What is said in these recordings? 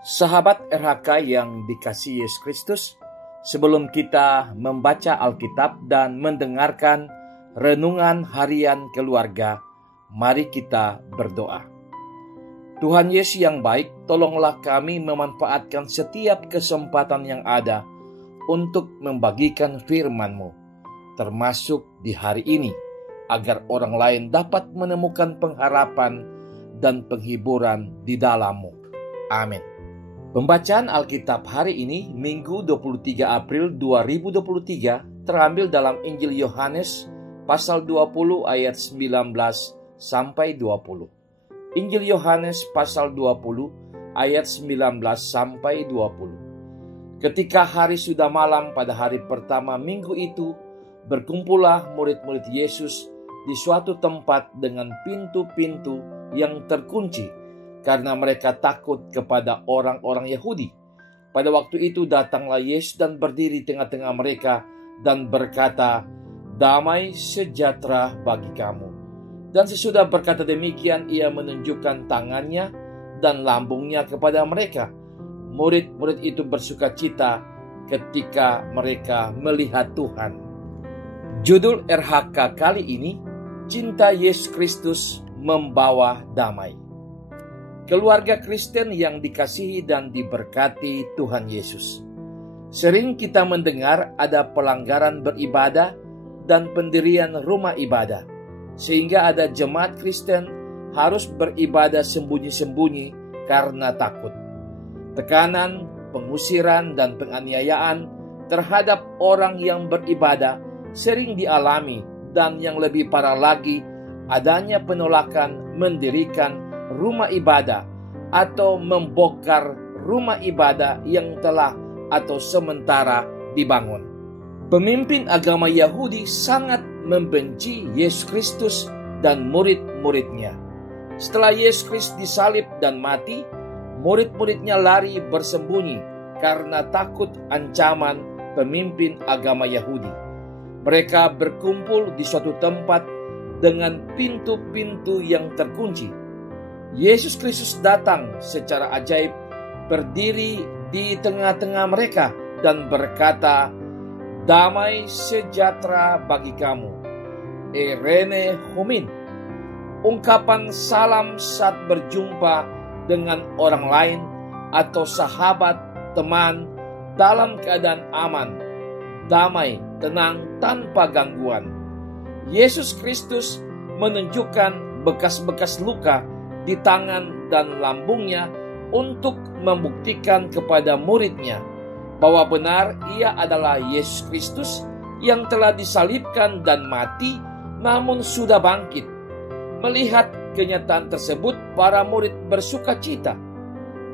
Sahabat RHK yang dikasihi Yesus Kristus, sebelum kita membaca Alkitab dan mendengarkan renungan harian keluarga, mari kita berdoa. Tuhan Yesus yang baik, tolonglah kami memanfaatkan setiap kesempatan yang ada untuk membagikan firman-Mu, termasuk di hari ini, agar orang lain dapat menemukan pengharapan dan penghiburan di dalam-Mu. Amin. Pembacaan Alkitab hari ini, Minggu 23 April 2023, terambil dalam Injil Yohanes pasal 20 ayat 19 sampai 20. Injil Yohanes pasal 20 ayat 19 sampai 20. Ketika hari sudah malam pada hari pertama minggu itu, berkumpullah murid-murid Yesus di suatu tempat dengan pintu-pintu yang terkunci, karena mereka takut kepada orang-orang Yahudi. Pada waktu itu datanglah Yesus dan berdiri di tengah-tengah mereka dan berkata, "Damai sejahtera bagi kamu." Dan sesudah berkata demikian, ia menunjukkan tangannya dan lambungnya kepada mereka. Murid-murid itu bersukacita ketika mereka melihat Tuhan. Judul RHK kali ini, Cinta Yesus Kristus Membawa Damai. Keluarga Kristen yang dikasihi dan diberkati Tuhan Yesus. Sering kita mendengar ada pelanggaran beribadah dan pendirian rumah ibadah, sehingga ada jemaat Kristen harus beribadah sembunyi-sembunyi karena takut. Tekanan, pengusiran, dan penganiayaan terhadap orang yang beribadah sering dialami, dan yang lebih parah lagi, adanya penolakan mendirikan rumah ibadah atau membongkar rumah ibadah yang telah atau sementara dibangun. Pemimpin agama Yahudi sangat membenci Yesus Kristus dan murid-muridnya. Setelah Yesus Kristus disalib dan mati, murid-muridnya lari bersembunyi karena takut ancaman pemimpin agama Yahudi. Mereka berkumpul di suatu tempat dengan pintu-pintu yang terkunci. Yesus Kristus datang secara ajaib, berdiri di tengah-tengah mereka dan berkata, "Damai sejahtera bagi kamu." Eirene homin. Ungkapan salam saat berjumpa dengan orang lain atau sahabat, teman, dalam keadaan aman, damai, tenang, tanpa gangguan. Yesus Kristus menunjukkan bekas-bekas luka di tangan dan lambungnya untuk membuktikan kepada muridnya bahwa benar ia adalah Yesus Kristus yang telah disalibkan dan mati, namun sudah bangkit. Melihat kenyataan tersebut, para murid bersukacita,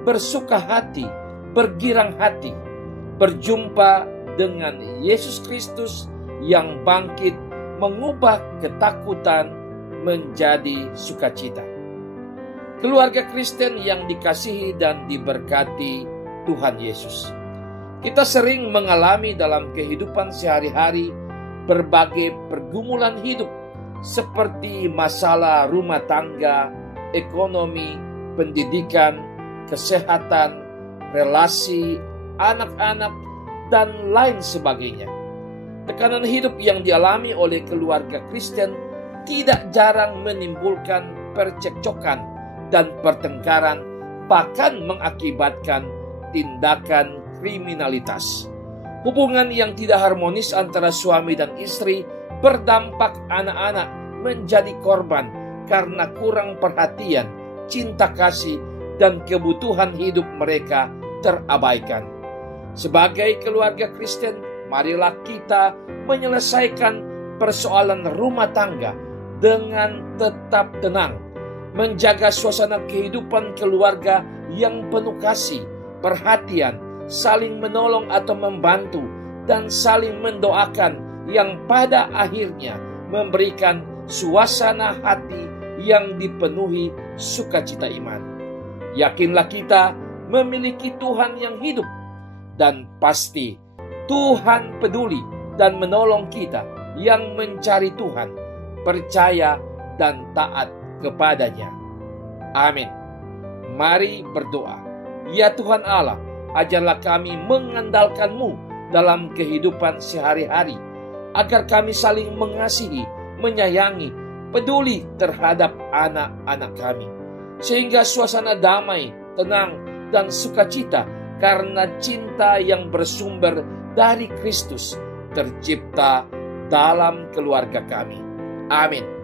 bersuka hati, bergirang hati, berjumpa dengan Yesus Kristus yang bangkit, mengubah ketakutan menjadi sukacita. Keluarga Kristen yang dikasihi dan diberkati Tuhan Yesus. Kita sering mengalami dalam kehidupan sehari-hari berbagai pergumulan hidup, seperti masalah rumah tangga, ekonomi, pendidikan, kesehatan, relasi, anak-anak, dan lain sebagainya. Tekanan hidup yang dialami oleh keluarga Kristen tidak jarang menimbulkan percekcokan dan pertengkaran, bahkan mengakibatkan tindakan kriminalitas. Hubungan yang tidak harmonis antara suami dan istri berdampak anak-anak menjadi korban karena kurang perhatian, cinta kasih, dan kebutuhan hidup mereka terabaikan. Sebagai keluarga Kristen, marilah kita menyelesaikan persoalan rumah tangga dengan tetap tenang, menjaga suasana kehidupan keluarga yang penuh kasih, perhatian, saling menolong atau membantu, dan saling mendoakan yang pada akhirnya memberikan suasana hati yang dipenuhi sukacita iman. Yakinlah kita memiliki Tuhan yang hidup, dan pasti Tuhan peduli dan menolong kita yang mencari Tuhan, percaya dan taat kepadanya. Amin. Mari berdoa. Ya Tuhan Allah, ajarlah kami mengandalkan-Mu dalam kehidupan sehari-hari, agar kami saling mengasihi, menyayangi, peduli terhadap anak-anak kami, sehingga suasana damai, tenang, dan sukacita karena cinta yang bersumber dari Kristus tercipta dalam keluarga kami. Amin.